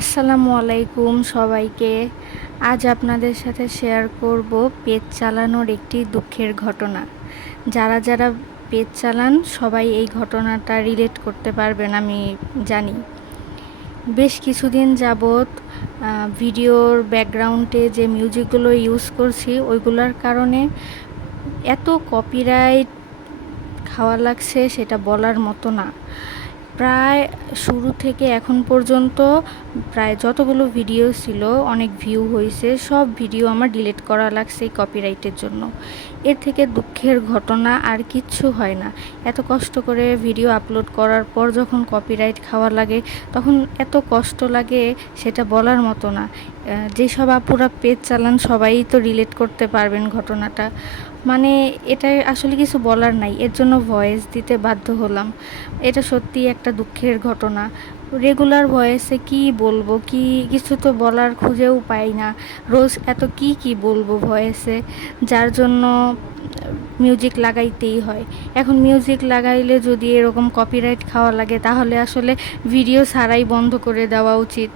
আসসালামু আলাইকুম সবাইকে। আজ আপনাদের সাথে শেয়ার করব পেজ চালানোর একটি দুঃখের ঘটনা। যারা যারা পেজ চালান সবাই এই ঘটনাটা রিলেট করতে পারবেন আমি জানি। বেশ কিছুদিন যাবৎ ভিডিওর ব্যাকগ্রাউন্ডে যে মিউজিকগুলো ইউজ করছি ওইগুলোর কারণে এত কপিরাইট খাওয়া লাগছে সেটা বলার মতো না। প্রায় শুরু থেকে এখন পর্যন্ত প্রায় যতগুলো ভিডিও ছিল অনেক ভিউ হয়েছে, সব ভিডিও আমার ডিলিট করা লাগছে এই কপিরাইটের জন্য। এর থেকে দুঃখের ঘটনা আর কিচ্ছু হয় না। এত কষ্ট করে ভিডিও আপলোড করার পর যখন কপিরাইট খাওয়া লাগে তখন এত কষ্ট লাগে সেটা বলার মতো না। যেসব আপুরা পেজ চালান সবাই তো রিলেট করতে পারবেন ঘটনাটা। মানে এটা আসলে কিছু বলার নাই, এর জন্য ভয়েস দিতে বাধ্য হলাম। এটা সত্যি একটা দুঃখের ঘটনা। রেগুলার ভয়েসে কি বলবো, কি কিছু তো বলার খুঁজেও পাই না। রোজ এত কি বলবো ভয়েসে, যার জন্য মিউজিক লাগাইতেই হয়। এখন মিউজিক লাগাইলে যদি এরকম কপিরাইট খাওয়া লাগে তাহলে আসলে ভিডিও ছাড়াই বন্ধ করে দেওয়া উচিত।